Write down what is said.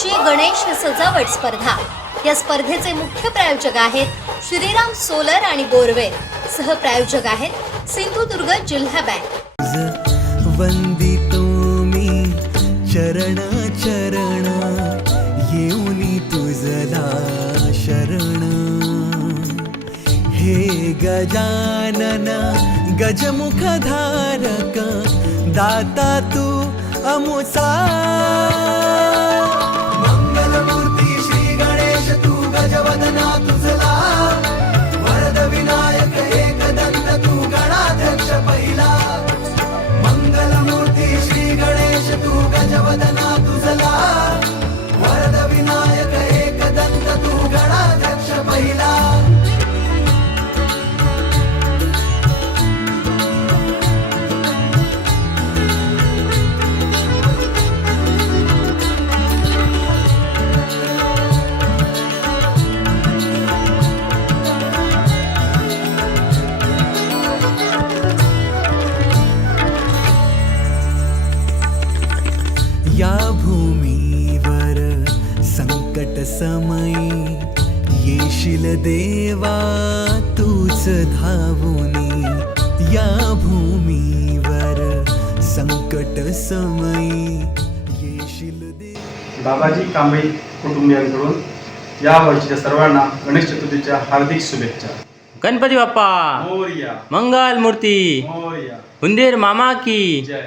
आजची गणेश सजावट स्पर्धा. या स्पर्धेचे मुख्य प्रायोजक आहेत श्रीराम सोलर आणि बोरवेल सहप्रायोजक आहेत सिंधुदुर्ग जिल्हा बँक. वंदितो मी चरण चरण येऊनी तुझला शरण हे गजानन गजमुख धारक दाता तू अमुसा. तू या भूमीवर संकट समयी येशील देवा तूच धावूनी. या भूमीवर संकट समयी येशील देवा. बाबाजी कांबळी कुटुंबियांकडून या वर्षीच्या सर्वांना गणेश चतुर्थीच्या हार्दिक शुभेच्छा. गणपती बाप्पा मोरया. मंगल मूर्ती मोरया. हुंदीर मामा की. जय.